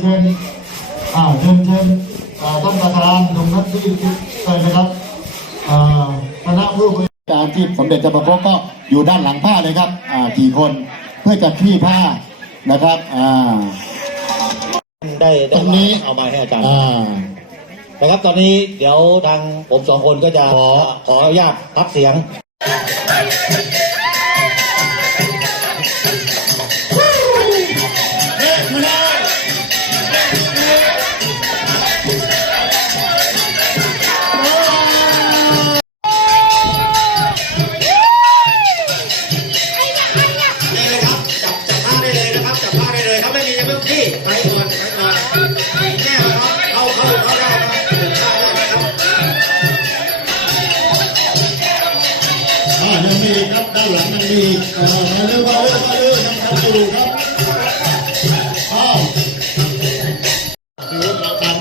เชิญอ่าเชิญเชิญอ่าท่านประธานลงนัดที่เลยนะครับอ่าคณะผู้บริการที่สมเด็จเจ้าพระคุณก็อยู่ด้านหลังผ้าเลยครับอ่ากี่คนเพื่อจะคลี่ผ้านะครับอ่าได้ได้ตรงนี้เอามาให้อาจารย์อ่านะครับตอนนี้เดี๋ยวทางผมสองคนก็จะขอขออนุญาตพักเสียง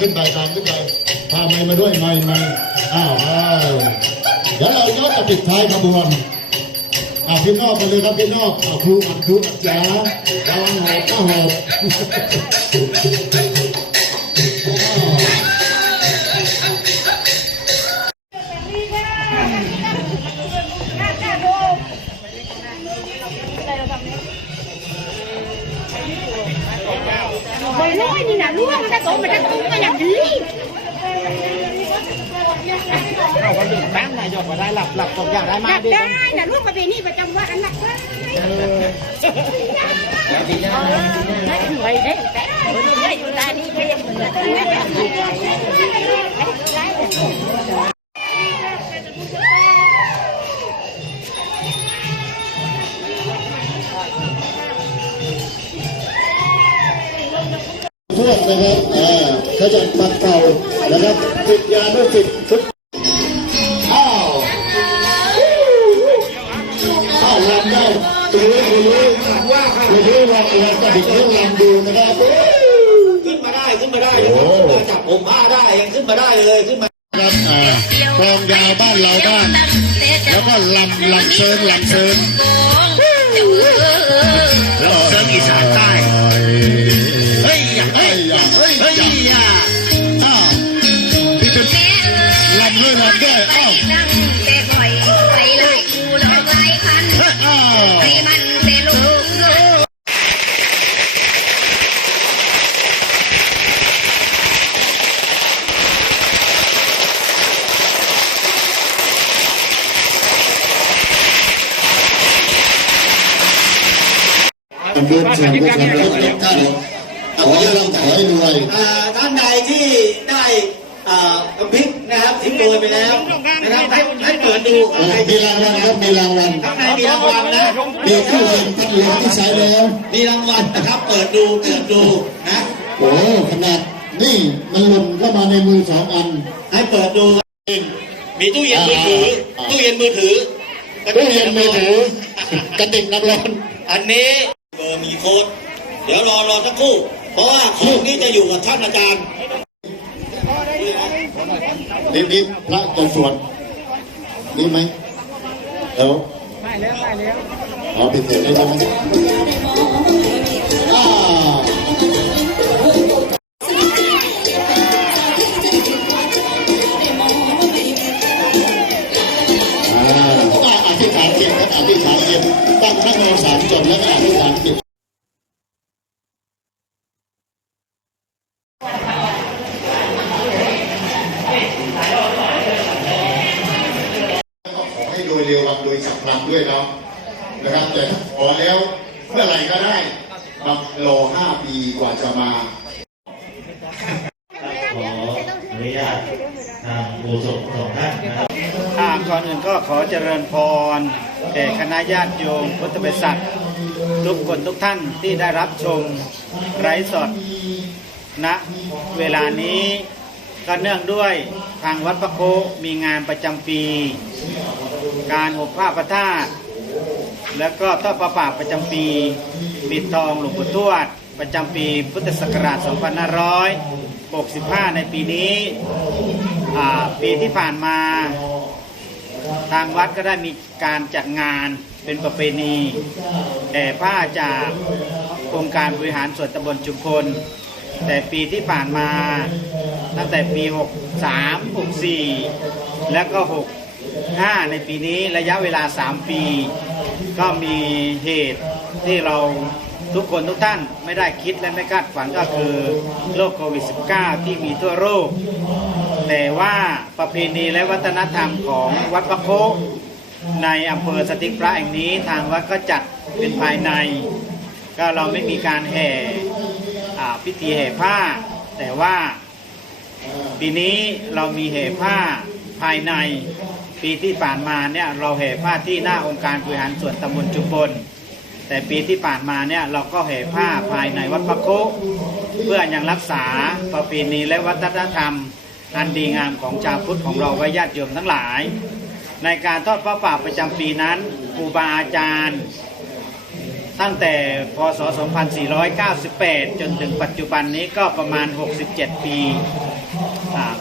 ขึ้นไปตามขึ้นไปพาไม้มาด้วยไม้ไม้อ้าวอ้าวเดี๋ยวเราย้อนจะปิดท้ายขบวนอ่าพี่นอกไปเลยครับพี่นอกอ่าครูอัดครูอัดจ๋าระวังหอบก็หอบอ้าว Mày nói như là luôn, người ta tụng, người ta tụng, người làm gì? เอาคนอื่นแป้งนายกมาได้หลับหลับตกอย่างได้มา Làm ดิ đai là luôn mà về นี่ประจำวันน่ะ người đấy, người chúng ta đi về ทวดน นะครับอ่าเขาจะปัดเป่านะครับจิตยานุสิทธิ์ทุกอ้าวอ้าวลำได้ตัวนี้ตัวนี้ตัวนี้ลองลองกระดิกนิ้วลำดูนะครับขึ้นมาได้ขึ้นมาได้ยังขึ้นมาจับผมผ้าได้ยังขึ้นมาได้เลยขึ้นมาครับอ่ากองยาวบ้านเราบ้านแล้วก็ลำลำเซิร์นลำเซิร์ อ้าวผมเดินถึงก็ทำแล้วก็ได้ขอให้ร่ำขอให้รวย อ่าท่านใดที่ได้อ่าน้ำพริกนะครับทิ้งโรยไปแล้ว นะครับให้ให้เปิดดูข้างในมีรางวัลครับมีรางวัลข้างในมีรางวัลนะมีเครื่องเล่นพัดลมที่ใช้แล้วมีรางวัลนะครับ เปิดดูเปิดดูนะโอ้ขนาดนี่มันหล่นเข้ามาในมือสองอัน ให้เปิดดูมีตู้เย็นมือถือตู้เย็นมือถือตู้เย็นมือถือกระติกน้ำร้อนอันนี้เบอร์มีโค้ดเดี๋ยวรอรอสักครู่ เพราะว่าของนี้จะอยู่กับท่านอาจารย์นี่นี่พระจะสวด นี่ไหมเดี๋ยวไม่แล้วไม่แล้วเอาไปเสร็จได้ไหมอ่าอ่าอธิษฐานจิตครับอธิษฐานจิตตั้งนักโมสามจบแล้วก็อธิษฐานจิต ยเร็วโดยสัพพลันด้วยเนาะนะครับ แต่ถ้าขอแล้วเมื่อไหร่ก็ได้มารอห้าปีกว่าจะมาขออนุญาตทางโฆษกสองท่านนะครับอ่าก่อนอื่นก็ขอเจริญพรแด่คณะญาติโยมพุทธบริษัททุกคนทุกท่านที่ได้รับชมไร้สดณเวลานี้ก็เนื่องด้วยทางวัดพระโคมีงานประจำปี การอบผ้าพระธาตุแล้วก็ทอดประปาประจำปีปิดทองหลวงปู่ทวด ประจำปีพุทธศักราช 2565 ในปีนี้ปีที่ผ่านมา ทางวัดก็ได้มีการจัดงานเป็นประเพณีแห่ผ้าจากองค์การบริหารส่วนตำบลจุมพลแต่ปีที่ผ่านมาตั้งแต่ปี 63 64 แล้วก็ 5 ในปีนี้ระยะเวลา 3 ปี ก็มีเหตุที่เราทุกคนทุกท่านไม่ได้คิดและไม่คาดฝันก็คือโรคโควิด -19 ที่มีทั่วโลกแต่ว่าประเพณีและวัฒนธรรมของวัดพระโคในอำเภอสติกพระแห่งนี้ทางวัดก็จัดเป็นภายใน ก็เราไม่มีการแห่พิธีแห่ผ้า แต่ว่าปีนี้เรามีแห่ผ้าภายใน ปีที่ผ่านมาเนี่ยเราแห่ผ้าที่หน้าองค์การบริหารส่วนตำบลจุมพลแต่ปีที่ผ่านมาเนี่ยเราก็แห่ผ้าภายในวัดพระโคเพื่อยังรักษาประเพณีและวัฒนธรรมอันดีงามของชาวพุทธของเราไว้ญาติโยมทั้งหลาย ในการทอดพระป่าประจำปีนั้นครูบาอาจารย์ ตั้งแต่พศ 2498 จนถึงปัจจุบันนี้ก็ประมาณ 67 ปี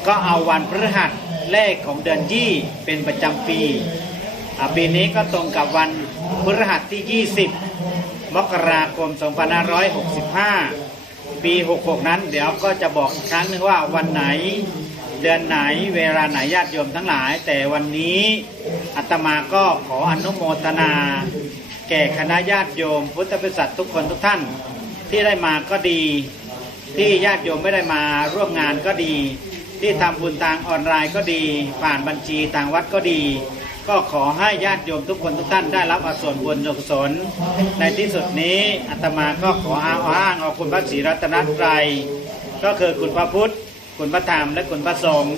ก็เอาวันพฤหัส แรกของเดือนยี่เป็นประจำปีปีนี้ก็ตรงกับวันพฤหัสที่ 20 มกราคม 2565 ปี 66 นั้น เดี๋ยวก็จะบอกอีกครั้งนึงว่าวันไหนเดือนไหนเวลาไหนญาติโยมทั้งหลาย แต่วันนี้อาตมาก็ขออนุโมทนา แก่คณะญาติโยม พุทธบริษัททุกคนทุกท่าน ที่ได้มาก็ดี ที่ญาติโยมไม่ได้มาร่วมงานก็ดี ที่ทำบุญทางออนไลน์ก็ดี ผ่านบัญชีทางวัดก็ดี ก็ขอให้ญาติโยมทุกคนทุกท่านได้รับอส่วนบุญกุศลในที่สุดนี้อาตมาก็ขออ้างอ้างเอาคุณพระศรีรัตนตรัยก็คือคุณพระพุทธ คุณพระธรรมและคุณพระสงฆ์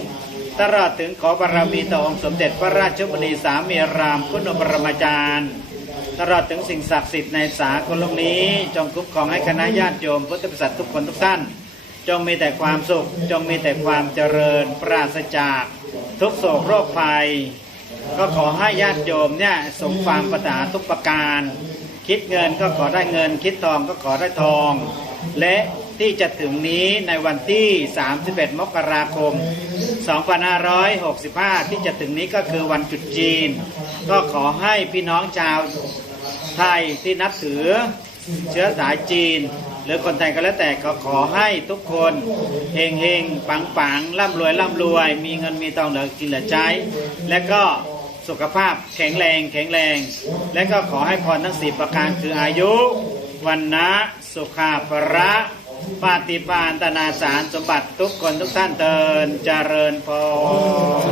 ตลอดถึงขอบารมีต่อองค์สมเด็จพระราชบดีสามีรามคุณบรมจารย์ ตลอดถึงสิ่งศักดิ์สิทธิ์ในสากลโลกนี้ จงคุ้มครองให้คณะญาติโยมพุทธบริษัททุกคนทุกท่าน จงมีแต่ความสุข จงมีแต่ความเจริญปราศจาก ทุกโศกโรคภัย ก็ขอให้ญาติโยมเนี่ยสมความปรารถนาทุกประการ คิดเงินก็ขอได้เงิน คิดทองก็ขอได้ทอง และที่จะถึงนี้ในวันที่ 31 มกราคม 2565 ที่จะถึงนี้ก็คือวันจุดจีน ก็ขอให้พี่น้องชาวไทยที่นับถือเชื้อสายจีน หรือคนไทยก็แล้วแต่ก็ขอให้ทุกคนเฮงเฮงปังปังร่ำรวยร่ำรวย มีเงินมีทองเหลือกินเหลือใช้ และก็สุขภาพแข็งแรงแข็งแรง และก็ขอให้พรทั้งสี่ประการคืออายุวันนะสุขาภระปาติปานตนาสารสมบัติทุกคนทุกท่านเตินเจริญพร